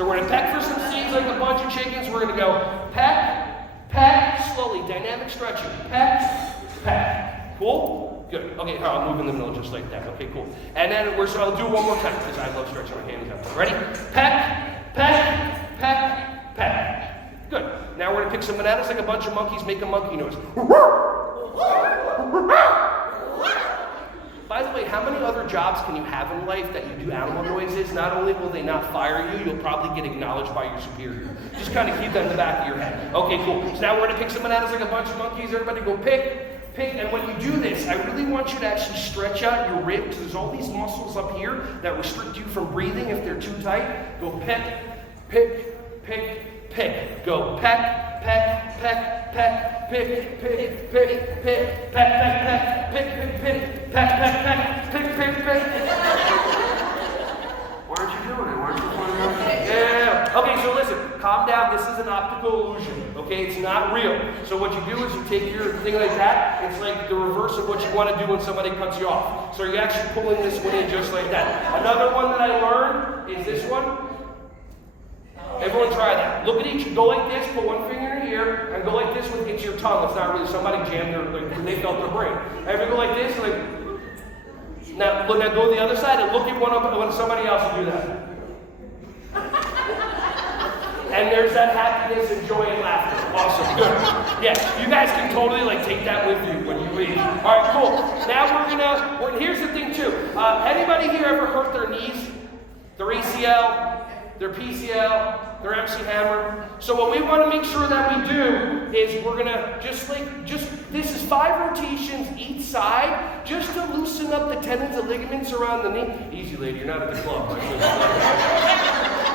So we're going to peck for some seeds like a bunch of chickens. We're going to go peck, peck, slowly, dynamic stretching. Peck, peck. Cool? Good. Okay, I'll move in the middle just like that. Okay, cool. And then I'll do one more time because I love stretching my hands out. Ready? Peck, peck, peck, peck. Good. Now we're going to pick some bananas like a bunch of monkeys. Make a monkey noise. By the way, how many other jobs can you have in life that you do animal noises? Not only will they not fire you, you'll probably get acknowledged by your superior. Just kind of keep that in the back of your head. Okay, cool. So now we're going to pick some bananas like a bunch of monkeys. Everybody go pick, pick. And when you do this, I really want you to actually stretch out your ribs, because there's all these muscles up here that restrict you from breathing if they're too tight. Go pick, pick, pick, pick. Go peck, peck, peck, peck, pick, pick, pick, pick, peck, peck, peck, pick, pick, pick. Peck, peck, peck, pick, pick, pick. Why aren't you doing it? Why aren't you pointing out? Yeah. Okay, so listen, calm down. This is an optical illusion. Okay, it's not real. So what you do is you take your thing like that. It's like the reverse of what you want to do when somebody cuts you off. So you're actually pulling this one in just like that. Another one that I learned is this one. Everyone try that. Look at each, go like this, put one finger in your ear, and go like this with it's your tongue. It's not really somebody jammed their, like, they felt their brain. Everyone go like this, like, now go to the other side and look at one up when somebody else will do that. And there's that happiness and joy and laughter. Awesome, good. Yeah, you guys can totally like take that with you when you leave. All right, cool. Now here's the thing too. Anybody here ever hurt their knees? Their ACL? Their PCL, their MC hammer. So what we want to make sure that we do is we're gonna this is 5 rotations each side, just to loosen up the tendons and ligaments around the knee. Easy, lady, you're not at the club.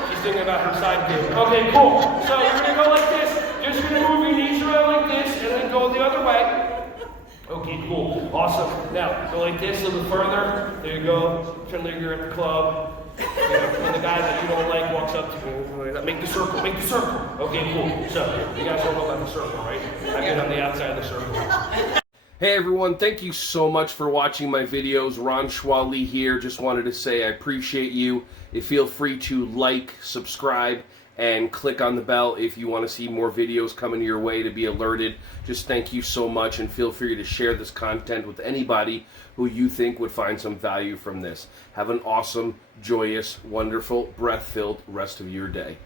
She's thinking about her side game. Okay, cool. So you're gonna go like this. Just gonna move your knees around like this, and then go the other way. Okay, cool, awesome. Now go like this a little bit further. There you go. Pretend like you're at the club. You know, when the guy that you don't like walks up to you, make the circle, make the circle. Okay, cool. So, you guys don't know about the circle, right? I've been on the outside of the circle. Hey everyone, thank you so much for watching my videos. Ron Schwally here. Just wanted to say I appreciate you. Feel free to like, subscribe, and click on the bell if you want to see more videos coming your way to be alerted. Just thank you so much, and feel free to share this content with anybody who you think would find some value from this. Have an awesome, joyous, wonderful, breath-filled rest of your day.